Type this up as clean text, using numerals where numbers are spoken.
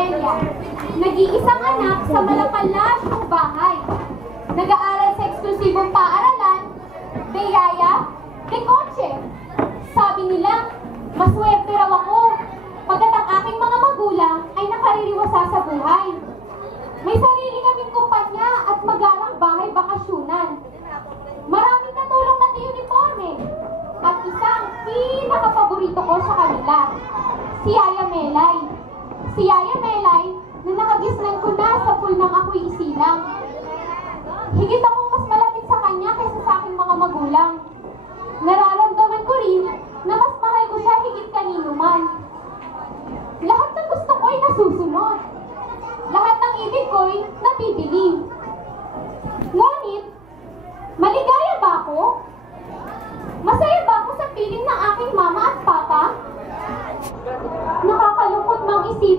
Noelia, nag-iisang anak sa malapalasyong bahay. Nag-aaral sa eksklusibong paaralan, de yaya, de kotse. Sabi nila, maswerte raw ako, pagkat ang aking mga magulang ay nakaririwasa sa buhay. May sarili kaming kumpanya at magarang bahay bakasyunan. Maraming katulong na uniforme. At isang pinakapaborito ko sa kanila, si Yaya Melay. Si Yaya Melay na nakagisnan ko na sa pool ng ako'y isilang. Higit akong mas malapit sa kanya kaysa sa aking mga magulang. Nararamdaman ko rin na mas mahal ko siya higit kanino man. Lahat ng gusto ko'y nasusunod. Lahat ng ibig ko'y napibili. Ngunit, maligaya ba ako? Masaya ba ako sa piling ng aking mama at papa? Nakakalungkot mang isipin